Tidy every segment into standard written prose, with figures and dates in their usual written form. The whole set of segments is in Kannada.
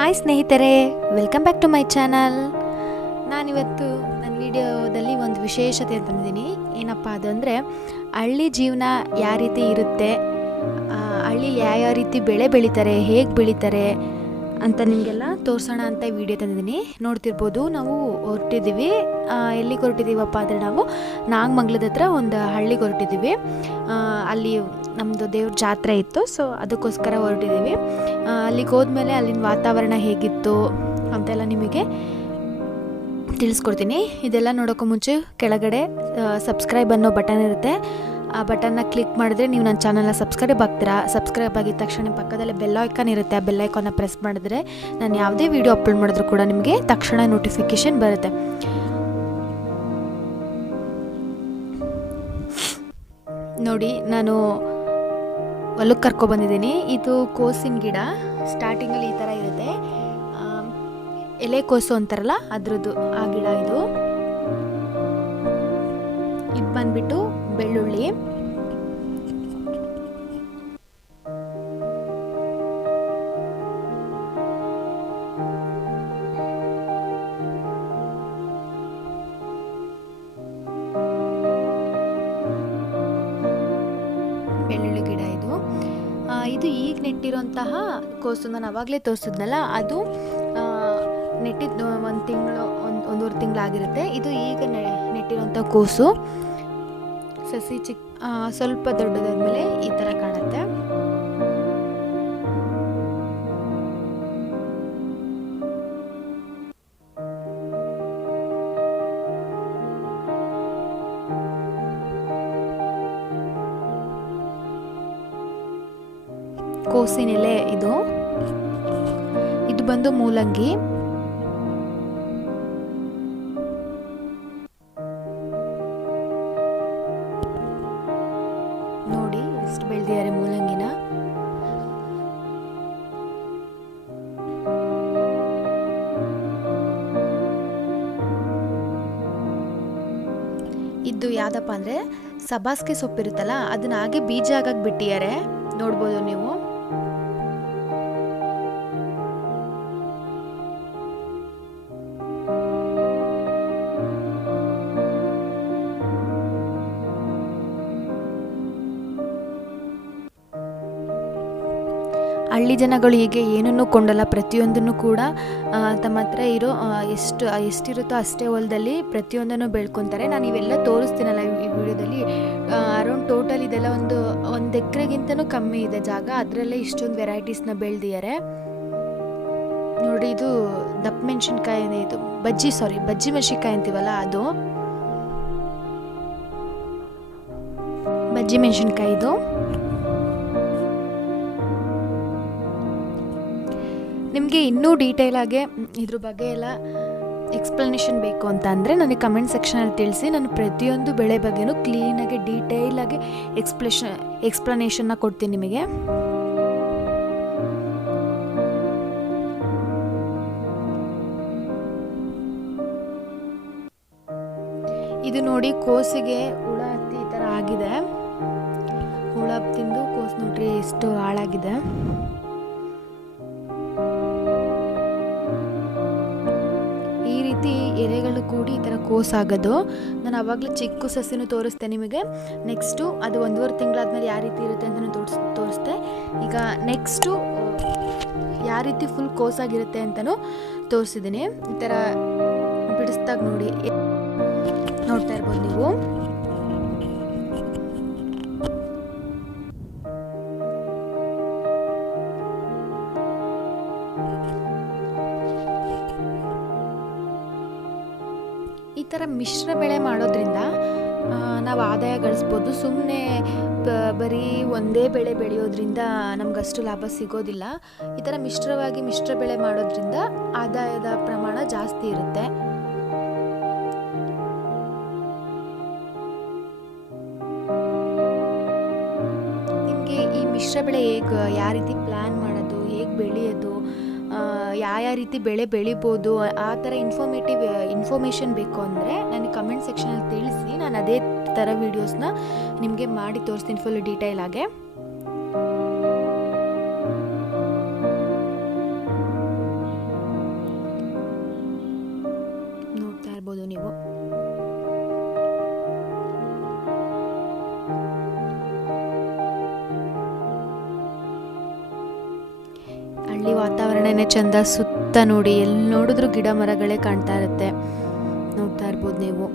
ಹಾಯ್ ಸ್ನೇಹಿತರೆ, welcome back to my channel. ನಾನಿವತ್ತು ನನ್ನ ವಿಡಿಯೋದಲ್ಲಿ ಒಂದು ವಿಶೇಷತೆ ತಂದಿದ್ದೀನಿ. ಏನಪ್ಪ ಅದಂದರೆ, ಹಳ್ಳಿ ಜೀವನ ಯಾವ ರೀತಿ ಇರುತ್ತೆ, ಹಳ್ಳಿಲಿ ಯಾವ ರೀತಿ ಬೆಳೆ ಬೆಳೀತಾರೆ, ಹೇಗೆ ಬೆಳೀತಾರೆ ಅಂತ ನಿಮಗೆಲ್ಲ ತೋರಿಸೋಣ ಅಂತ ವಿಡಿಯೋ ತಂದಿದ್ದೀನಿ. ನೋಡ್ತಿರ್ಬೋದು, ನಾವು ಹೊರಟಿದ್ದೀವಿ. ಎಲ್ಲಿಗೆ ಹೊರಟಿದ್ದೀವಪ್ಪ ಅಂದರೆ, ನಾವು ನಾಗಮಂಗಲದ ಹತ್ರ ಒಂದು ಹಳ್ಳಿಗೆ ಹೊರಟಿದ್ದೀವಿ. ಅಲ್ಲಿ ನಮ್ಮದು ದೇವ್ರ ಜಾತ್ರೆ ಇತ್ತು, ಸೊ ಅದಕ್ಕೋಸ್ಕರ ಹೊರಟಿದ್ದೀವಿ. ಅಲ್ಲಿಗೆ ಹೋದ್ಮೇಲೆ ಅಲ್ಲಿನ ವಾತಾವರಣ ಹೇಗಿತ್ತು ಅಂತೆಲ್ಲ ನಿಮಗೆ ತಿಳಿಸ್ಕೊಡ್ತೀನಿ. ಇದೆಲ್ಲ ನೋಡೋಕ್ಕೂ ಮುಂಚೆ ಕೆಳಗಡೆ ಸಬ್ಸ್ಕ್ರೈಬ್ ಅನ್ನೋ ಬಟನ್ ಇರುತ್ತೆ. ಆ ಬಟನ್ನ ಕ್ಲಿಕ್ ಮಾಡಿದ್ರೆ ನೀವು ನನ್ನ ಚಾನಲ್ನ ಸಬ್ಸ್ಕ್ರೈಬ್ ಆಗ್ತೀರಾ. ಸಬ್ಸ್ಕ್ರೈಬ್ ಆಗಿದ ತಕ್ಷಣ ಪಕ್ಕದಲ್ಲೇ ಬೆಲ್ ಐಕಾನ್ ಇರುತ್ತೆ. ಆ ಬೆಲ್ ಐಕಾನ್ನ ಪ್ರೆಸ್ ಮಾಡಿದ್ರೆ ನಾನು ಯಾವುದೇ ವೀಡಿಯೋ ಅಪ್ಲೋಡ್ ಮಾಡಿದ್ರು ಕೂಡ ನಿಮಗೆ ತಕ್ಷಣ ನೋಟಿಫಿಕೇಷನ್ ಬರುತ್ತೆ. ನೋಡಿ, ನಾನು ಹೊಲಕ್ಕೆ ಕರ್ಕೊಬಂದಿದ್ದೀನಿ. ಇದು ಕೋಸಿನ ಗಿಡ. ಸ್ಟಾರ್ಟಿಂಗಲ್ಲಿ ಈ ಥರ ಇರುತ್ತೆ, ಎಲೆಕೋಸು ಅಂತಾರಲ್ಲ ಅದ್ರದ್ದು ಆ ಗಿಡ ಇದು. ಇದು ಬಂದ್ಬಿಟ್ಟು ಬೆಳ್ಳುಳ್ಳಿ. ಬೆಳ್ಳುಳ್ಳಿ ಗಿಡ ಇದು. ಇದು ಈಗ ನೆಟ್ಟಿರೋಂತಹ ಕೋಸು, ನಾನು ಅವಾಗಲೇ ತೋರಿಸಿದ್ನಲ್ಲ, ಅದು ನೆಟ್ಟಿದ್ದು ಒಂದು ತಿಂಗಳು ಒಂದೂವರೆ ತಿಂಗಳಾಗಿರುತ್ತೆ. ಇದು ಈಗ ನೆಟ್ಟಿರೋಂಥ ಕೋಸು. ಸಸಿ ಸ್ವಲ್ಪ ದೊಡ್ಡದಾದ್ಮೇಲೆ ಈ ಥರ ಕಾಣುತ್ತೆ. ಕೋಸಿನ ಎಲೆ ಇದು. ಇದು ಬಂದು ಮೂಲಂಗಿ. ನೋಡಿ ಎಷ್ಟು ಬೆಳೆದಿದ್ದಾರೆ ಮೂಲಂಗಿನ. ಇದು ಯಾವ್ದಪ್ಪ ಅಂದರೆ, ಸಬ್ಬಾಸ್ಗೆ ಸೊಪ್ಪಿರುತ್ತಲ್ಲ, ಅದನ್ನ ಹಾಗೆ ಬೀಜ ಆಗಕ್ಕೆ ಬಿಟ್ಟಿದ್ದಾರೆ. ನೋಡ್ಬೋದು ನೀವು. ಹಳ್ಳಿ ಜನಗಳು ಹೀಗೆ ಏನನ್ನೂ ಕೊಂಡಲ್ಲ, ಪ್ರತಿಯೊಂದನ್ನು ಕೂಡ ತಮ್ಮ ಹತ್ರ ಇರೋ ಎಷ್ಟಿರುತ್ತೋ ಅಷ್ಟೇ ಹೊಲದಲ್ಲಿ ಪ್ರತಿಯೊಂದನ್ನು ಬೆಳ್ಕೊತಾರೆ. ನಾನು ಇವೆಲ್ಲ ತೋರಿಸ್ತೀನಲ್ಲ ಈ ವಿಡಿಯೋದಲ್ಲಿ. ಅರೌಂಡ್ ಟೋಟಲ್ ಇದೆಲ್ಲ ಒಂದು ಎಕರೆಗಿಂತನೂ ಕಮ್ಮಿ ಇದೆ ಜಾಗ, ಅದರಲ್ಲೇ ಇಷ್ಟೊಂದು ವೆರೈಟೀಸ್ನ ಬೆಳೆದಿದ್ದಾರೆ. ನೋಡಿ, ಇದು ದಪ್ಪ ಮೆಣಸಿನ್ಕಾಯಿ, ಇದು ಬಜ್ಜಿ ಮೆಣಸಿನ್ಕಾಯಿ ಅಂತೀವಲ್ಲ, ಅದು ಬಜ್ಜಿ ಮೆಣಸಿನ್ಕಾಯಿ ಇದು. ನಿಮಗೆ ಇನ್ನೂ ಡೀಟೇಲಾಗಿ ಇದ್ರ ಬಗ್ಗೆ ಎಲ್ಲ ಎಕ್ಸ್ಪ್ಲನೇಷನ್ ಬೇಕು ಅಂತ ಅಂದರೆ ನನಗೆ ಕಮೆಂಟ್ ಸೆಕ್ಷನಲ್ಲಿ ತಿಳಿಸಿ. ನಾನು ಪ್ರತಿಯೊಂದು ಬೆಳೆ ಬಗ್ಗೆನೂ ಕ್ಲೀನಾಗಿ ಡೀಟೇಲಾಗಿ ಎಕ್ಸ್ಪ್ಲನೇಷನ್ನ ಕೊಡ್ತೀನಿ ನಿಮಗೆ. ಇದು ನೋಡಿ, ಕೋಸಿಗೆ ಹುಳ ಹತ್ತಿ ಈ ಥರ ಆಗಿದೆ. ಹುಳ ತಿಂದು ಕೋಸು ನೋಡ್ರಿ ಎಷ್ಟು ಹಾಳಾಗಿದೆ. ಈ ರೀತಿ ಎಲೆಗಳು ಕೂಡಿ ಈ ಥರ ಕೋಸಾಗೋದು. ನಾನು ಆವಾಗಲೇ ಚಿಕ್ಕ ಸಸಿನೂ ತೋರಿಸ್ತೆ ನಿಮಗೆ. ನೆಕ್ಸ್ಟು ಅದು ಒಂದೂವರೆ ತಿಂಗಳಾದ್ಮೇಲೆ ಯಾವ ರೀತಿ ಇರುತ್ತೆ ಅಂತ ನಾನು ತೋರಿಸ್ತೆ. ಈಗ ನೆಕ್ಸ್ಟು ಯಾವ ರೀತಿ ಫುಲ್ ಕೋಸಾಗಿರುತ್ತೆ ಅಂತಲೂ ತೋರಿಸಿದ್ದೀನಿ. ಈ ಥರ ಬಿಡಿಸ್ದಾಗ ನೋಡ್ತಾ ಇರ್ಬೋದು ನೀವು. ಈ ಥರ ಮಿಶ್ರ ಬೆಳೆ ಮಾಡೋದ್ರಿಂದ ನಾವು ಆದಾಯ ಗಳಿಸ್ಬೋದು. ಸುಮ್ಮನೆ ಬರೀ ಒಂದೇ ಬೆಳೆ ಬೆಳೆಯೋದ್ರಿಂದ ನಮಗಷ್ಟು ಲಾಭ ಸಿಗೋದಿಲ್ಲ. ಈ ಥರ ಮಿಶ್ರ ಬೆಳೆ ಮಾಡೋದ್ರಿಂದ ಆದಾಯದ ಪ್ರಮಾಣ ಜಾಸ್ತಿ ಇರುತ್ತೆ. ನಿಮಗೆ ಈ ಮಿಶ್ರ ಬೆಳೆ ಯಾವ ರೀತಿ ಪ್ಲ್ಯಾನ್ ಮಾಡೋದು, ಹೇಗೆ ಬೆಳೆಯೋದು, ಯಾವ ರೀತಿ ಬೆಳೆ ಬೆಳಿಬೋದು, ಆ ಥರ ಇನ್ಫಾರ್ಮೇಷನ್ ಬೇಕು ಅಂದರೆ ನನಗೆ ಕಮೆಂಟ್ ಸೆಕ್ಷನಲ್ಲಿ ತಿಳಿಸಿ. ನಾನು ಅದೇ ಥರ ವೀಡಿಯೋಸ್ನ ನಿಮಗೆ ಮಾಡಿ ತೋರಿಸ್ತೀನಿ ಫುಲ್ ಡೀಟೇಲ್ ಆಗಿ. ಹಳ್ಳಿ ವಾತಾವರಣನೇ ಚಂದ. ಸುತ್ತ ನೋಡಿ, ಎಲ್ಲಿ ನೋಡಿದ್ರು ಗಿಡ ಮರಗಳೇ ಕಾಣ್ತಾ ಇರುತ್ತೆ, ನೋಡ್ತಾ ಇರ್ಬೋದು ನೀವು.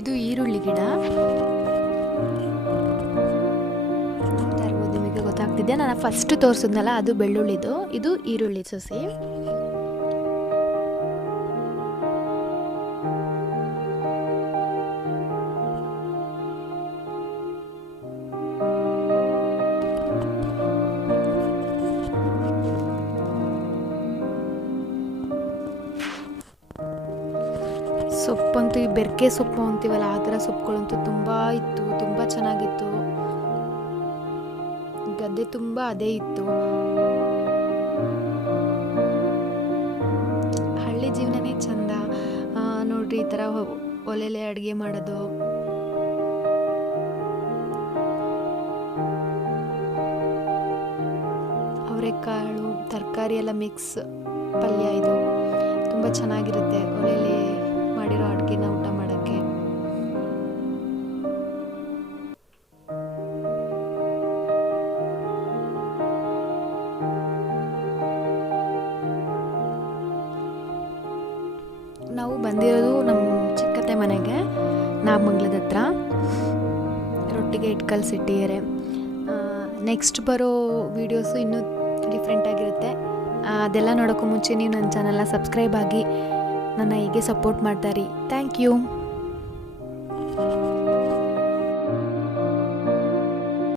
ಇದು ಈರುಳ್ಳಿ ಗಿಡ ನೋಡ್ತಾ ಇರ್ಬೋದು, ನಿಮಗೆ ಗೊತ್ತಾಗ್ತಿದೆ. ನಾನು ಫಸ್ಟ್ ತೋರಿಸಿದ್ನಲ್ಲ ಅದು ಬೆಳ್ಳುಳ್ಳಿದು, ಇದು ಈರುಳ್ಳಿ ಸಸಿ. ಸೊಪ್ಪಂತೂ ಈ ಬೆರ್ಕೆ ಸೊಪ್ಪು ಅಂತೀವಲ್ಲ, ಆ ಥರ ಸೊಪ್ಪುಗಳಂತೂ ತುಂಬ ಇತ್ತು, ತುಂಬ ಚೆನ್ನಾಗಿತ್ತು. ಗದ್ದೆ ತುಂಬ ಅದೇ ಇತ್ತು. ಹಳ್ಳಿ ಜೀವನನೇ ಚಂದ ನೋಡ್ರಿ. ಈ ಥರ ಒಲೆಲೆ ಅಡುಗೆ ಮಾಡೋದು, ಅವರೆಕಾಳು ತರಕಾರಿ ಎಲ್ಲ ಮಿಕ್ಸ್ ಪಲ್ಯ, ಇದು ತುಂಬ ಚೆನ್ನಾಗಿರುತ್ತೆ ಒಲೆಲೆ ಮಾಡಿರೋ ಅಡುಗೆನ ಊಟ ಮಾಡೋಕ್ಕೆ. ನಾವು ಬಂದಿರೋದು ನಮ್ಮ ಚಿಕ್ಕತ್ತೆ ಮನೆಗೆ, ನಾಗಮಂಗಲದ ಹತ್ರ. ರೊಟ್ಟಿಗೆ ಇಟ್ಟು ಕಲಸಿಟ್ಟಿದ್ದಾರೆ. ನೆಕ್ಸ್ಟ್ ಬರೋ ವೀಡಿಯೋಸು ಇನ್ನೂ ಡಿಫ್ರೆಂಟಾಗಿರುತ್ತೆ. ಅದೆಲ್ಲ ನೋಡೋಕ್ಕೂ ಮುಂಚೆ ನೀವು ನನ್ನ ಚಾನಲ್ನ ಸಬ್ಸ್ಕ್ರೈಬ್ ಆಗಿ ನನ್ನ ಹೀಗೆ ಸಪೋರ್ಟ್ ಮಾಡ್ತಾರಿ. Thank you.